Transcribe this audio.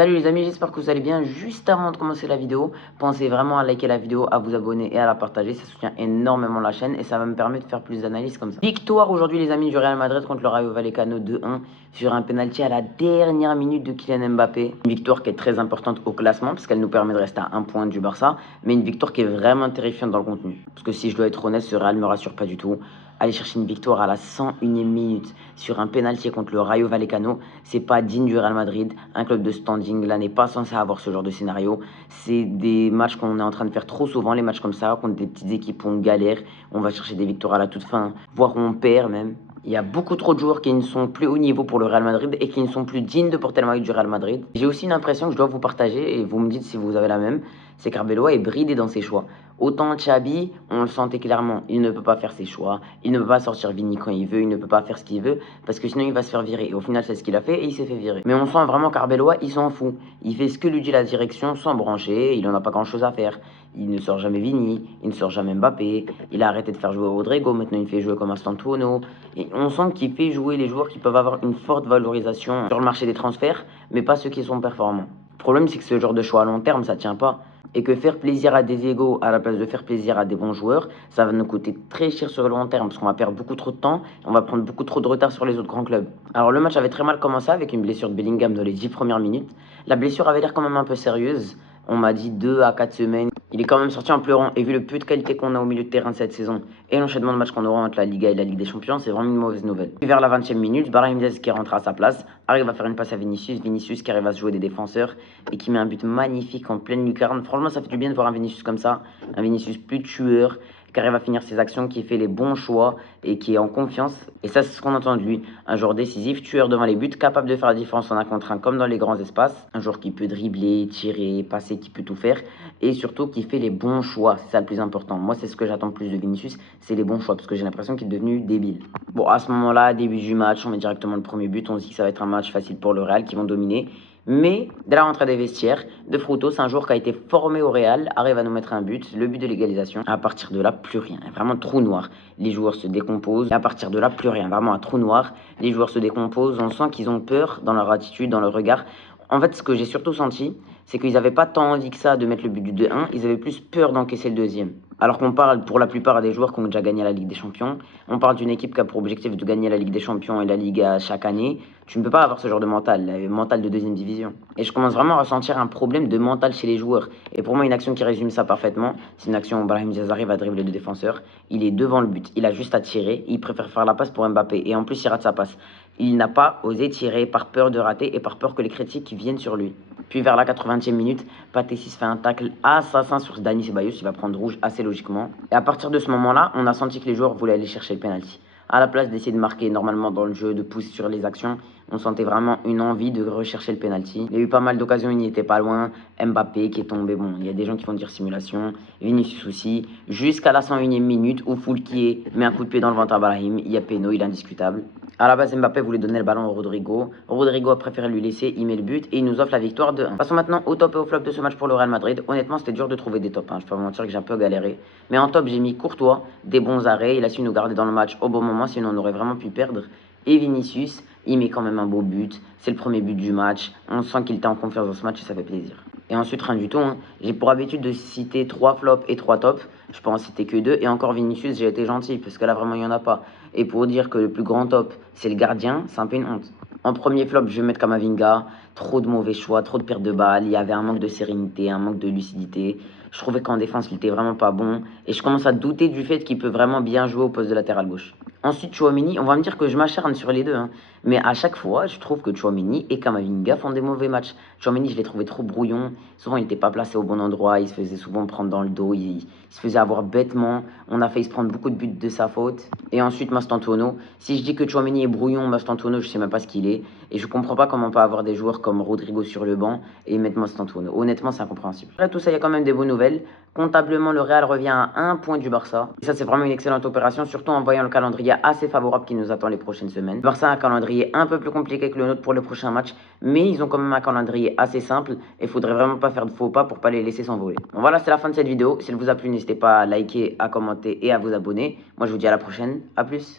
Salut les amis, j'espère que vous allez bien. Juste avant de commencer la vidéo, pensez vraiment à liker la vidéo, à vous abonner et à la partager. Ça soutient énormément la chaîne et ça va me permettre de faire plus d'analyses comme ça. Victoire aujourd'hui les amis du Real Madrid contre le Rayo Vallecano 2-1 sur un penalty à la dernière minute de Kylian Mbappé. Une victoire qui est très importante au classement parce qu'elle nous permet de rester à un point du Barça, mais une victoire qui est vraiment terrifiante dans le contenu. Parce que si je dois être honnête, ce Real me rassure pas du tout. Aller chercher une victoire à la 101e minute sur un penalty contre le Rayo Vallecano, c'est pas digne du Real Madrid. Un club de standing là n'est pas censé avoir ce genre de scénario. C'est des matchs qu'on est en train de faire trop souvent, les matchs comme ça, contre des petites équipes où on galère, on va chercher des victoires à la toute fin, voire on perd même. Il y a beaucoup trop de joueurs qui ne sont plus au niveau pour le Real Madrid et qui ne sont plus dignes de porter le maillot du Real Madrid. J'ai aussi une impression que je dois vous partager et vous me dites si vous avez la même, c'est qu'Arbeloa est bridé dans ses choix. Autant Xabi, on le sentait clairement, il ne peut pas faire ses choix, il ne peut pas sortir Vini quand il veut, il ne peut pas faire ce qu'il veut parce que sinon il va se faire virer. Et au final c'est ce qu'il a fait et il s'est fait virer. Mais on sent vraiment qu'Arbeloa il s'en fout, il fait ce que lui dit la direction sans brancher, il en a pas grand chose à faire. Il ne sort jamais Vini, il ne sort jamais Mbappé, il a arrêté de faire jouer Rodrigo, maintenant il fait jouer comme Astantuono. Et on sent qu'il fait jouer les joueurs qui peuvent avoir une forte valorisation sur le marché des transferts, mais pas ceux qui sont performants. Le problème, c'est que ce genre de choix à long terme, ça tient pas. Et que faire plaisir à des égos à la place de faire plaisir à des bons joueurs, ça va nous coûter très cher sur le long terme parce qu'on va perdre beaucoup trop de temps et on va prendre beaucoup trop de retard sur les autres grands clubs. Alors le match avait très mal commencé avec une blessure de Bellingham dans les 10 premières minutes. La blessure avait l'air quand même un peu sérieuse. On m'a dit 2 à 4 semaines. Il est quand même sorti en pleurant. Et vu le peu de qualité qu'on a au milieu de terrain cette saison et l'enchaînement de matchs qu'on aura entre la Liga et la Ligue des Champions, c'est vraiment une mauvaise nouvelle. Puis vers la 20e minute, Brahim Diaz qui rentre à sa place arrive à faire une passe à Vinicius. Vinicius qui arrive à se jouer des défenseurs et qui met un but magnifique en pleine lucarne. Franchement, ça fait du bien de voir un Vinicius comme ça. Un Vinicius plus tueur, qui arrive à finir ses actions, qui fait les bons choix et qui est en confiance. Et ça, c'est ce qu'on attend de lui. Un joueur décisif, tueur devant les buts, capable de faire la différence en un contre un comme dans les grands espaces. Un joueur qui peut dribbler, tirer, passer, qui peut tout faire. Et surtout qui fait les bons choix. C'est ça le plus important. Moi, c'est ce que j'attends plus de Vinicius, c'est les bons choix. Parce que j'ai l'impression qu'il est devenu débile. Bon, à ce moment-là, début du match, on met directement le premier but. On se dit que ça va être un match facile pour le Real, qui vont dominer. Mais dès la rentrée des vestiaires, De Frutos, c'est un joueur qui a été formé au Real, arrive à nous mettre un but, le but de l'égalisation. À partir de là, plus rien. Vraiment trou noir. Les joueurs se décomposent. Et à partir de là, plus rien. Vraiment un trou noir. Les joueurs se décomposent. On sent qu'ils ont peur dans leur attitude, dans leur regard. En fait, ce que j'ai surtout senti, c'est qu'ils n'avaient pas tant envie que ça de mettre le but du 2-1. Ils avaient plus peur d'encaisser le deuxième. Alors qu'on parle pour la plupart des joueurs qui ont déjà gagné la Ligue des Champions, on parle d'une équipe qui a pour objectif de gagner la Ligue des Champions et la Liga chaque année. Tu ne peux pas avoir ce genre de mental, le mental de deuxième division. Et je commence vraiment à ressentir un problème de mental chez les joueurs. Et pour moi, une action qui résume ça parfaitement, c'est une action où Brahim Diaz arrive à dribbler le défenseur. Il est devant le but, il a juste à tirer, il préfère faire la passe pour Mbappé. Et en plus, il rate sa passe. Il n'a pas osé tirer par peur de rater et par peur que les critiques viennent sur lui. Puis vers la 80e minute, Pathé6 fait un tacle assassin sur Dani Ceballos, il va prendre rouge assez logiquement. Et à partir de ce moment-là, on a senti que les joueurs voulaient aller chercher le penalty. À la place d'essayer de marquer normalement dans le jeu, de pousser sur les actions, on sentait vraiment une envie de rechercher le penalty. Il y a eu pas mal d'occasions, il n'y était pas loin. Mbappé qui est tombé, bon, il y a des gens qui vont dire simulation. Vinicius aussi. Jusqu'à la 101e minute où Foulquier met un coup de pied dans le ventre à Brahim. Il y a péno, il est indiscutable. À la base, Mbappé voulait donner le ballon à Rodrigo. Rodrigo a préféré lui laisser, il met le but et il nous offre la victoire de 1. Passons maintenant au top et au flop de ce match pour le Real Madrid. Honnêtement, c'était dur de trouver des tops. Je peux pas vous mentir que j'ai un peu galéré. Mais en top, j'ai mis Courtois, des bons arrêts. Il a su nous garder dans le match au bon moment, sinon on aurait vraiment pu perdre. Et Vinicius, il met quand même un beau but. C'est le premier but du match. On sent qu'il était en confiance dans ce match et ça fait plaisir. Et ensuite, rien du tout. J'ai pour habitude de citer 3 flops et 3 tops. Je peux en citer que 2. Et encore Vinicius, j'ai été gentil parce que là, vraiment, il n'y en a pas. Et pour dire que le plus grand top, c'est le gardien, c'est un peu une honte. En premier flop, je vais mettre Camavinga. Trop de mauvais choix, trop de pertes de balles. Il y avait un manque de sérénité, un manque de lucidité. Je trouvais qu'en défense, il était vraiment pas bon. Et je commence à douter du fait qu'il peut vraiment bien jouer au poste de latéral gauche. Ensuite, Tchouaméni, on va me dire que je m'acharne sur les deux. Mais à chaque fois, je trouve que Tchouaméni et Camavinga font des mauvais matchs. Tchouaméni, je l'ai trouvé trop brouillon. Souvent, il n'était pas placé au bon endroit. Il se faisait souvent prendre dans le dos. Il se faisait avoir bêtement. On a failli se prendre beaucoup de buts de sa faute. Et ensuite, Mastantuono. Si je dis que Tchouaméni est brouillon, Mastantuono, je sais même pas ce qu'il est. Et je comprends pas comment on peut avoir des joueurs comme Rodrigo sur le banc et mettre Mastantuono. Honnêtement, c'est incompréhensible. Après tout ça, il y a quand même des bonnes nouvelles. Comptablement, le Real revient à 1 point du Barça. Et ça, c'est vraiment une excellente opération, surtout en voyant le calendrier assez favorable qui nous attend les prochaines semaines. Le Barça a un calendrier un peu plus compliqué que le nôtre pour le prochain match, mais ils ont quand même un calendrier assez simple et il faudrait vraiment pas faire de faux pas pour pas les laisser s'envoler. Bon voilà, c'est la fin de cette vidéo. Si elle vous a plu, n'hésitez pas à liker, à commenter et à vous abonner. Moi, je vous dis à la prochaine. À plus.